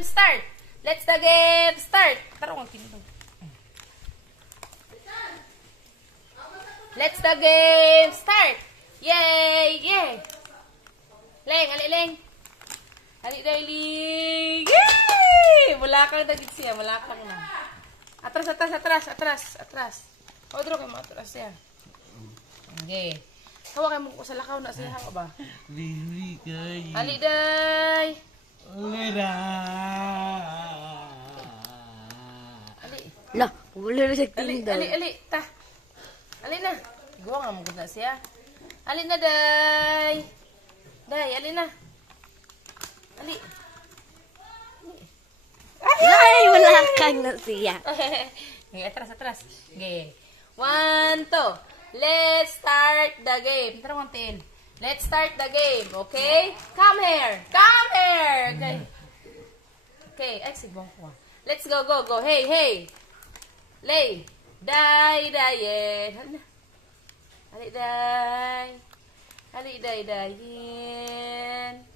Start. Let's the game start. Tarong ang tinutong. Let's the game start. Yay! Yay! Leng, ali leng. Ali daily. Yay! Mulakang dagit siya, mulakang na. Atras, atras, atras, atras, atras. Odro kay mo atras siya. Okay. Hawa kay mo ko sa lakaw na siya ha ba? Lili kay. Ali day. Lera. Ali. Lah, boleh na siya Ali, tinggal. ali, ali, ta. Ali na. Gawa nga mo na siya. Ali na, day. Day, ali na. Ali. Ay, wala kang na siya. Okay, atras, atras. Okay. 1, 2. Let's start the game. Tara, Montin. Let's start the game, okay? Come here. Come here. Okay. Okay, ay, sigbong ko. Let's go, go, go. Hey, hey. Lay. Day, dayen. Hali, day. Hali, day, dayen.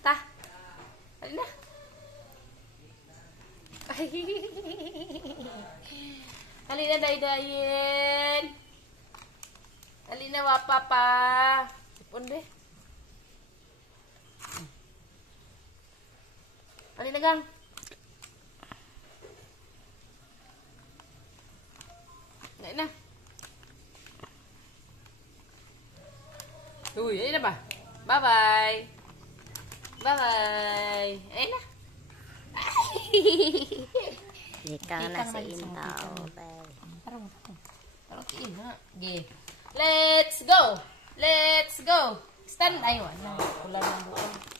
Ta. Hali na. Hali na, day, dayen. Hali na, wapa pa. Sipon, be. Hali na, gang. Ngayon na. Uy, ayun na ba? Bye-bye. Bye-bye. Ayun na. Ikaw na si Intaw. Parang tiin ha. Okay. Let's go. Let's go. Stand. Ay, wala. Wala ng buong.